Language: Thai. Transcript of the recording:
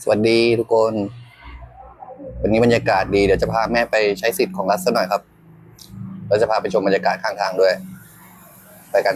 สวัสดีทุกคนวันนี้บรรยากาศดีเดี๋ยวจะพาแม่ไปใช้สิทธิ์ของรัฐสักหน่อยครับเราจะพาไปชมบรรยากาศข้างทางด้วยไปกัน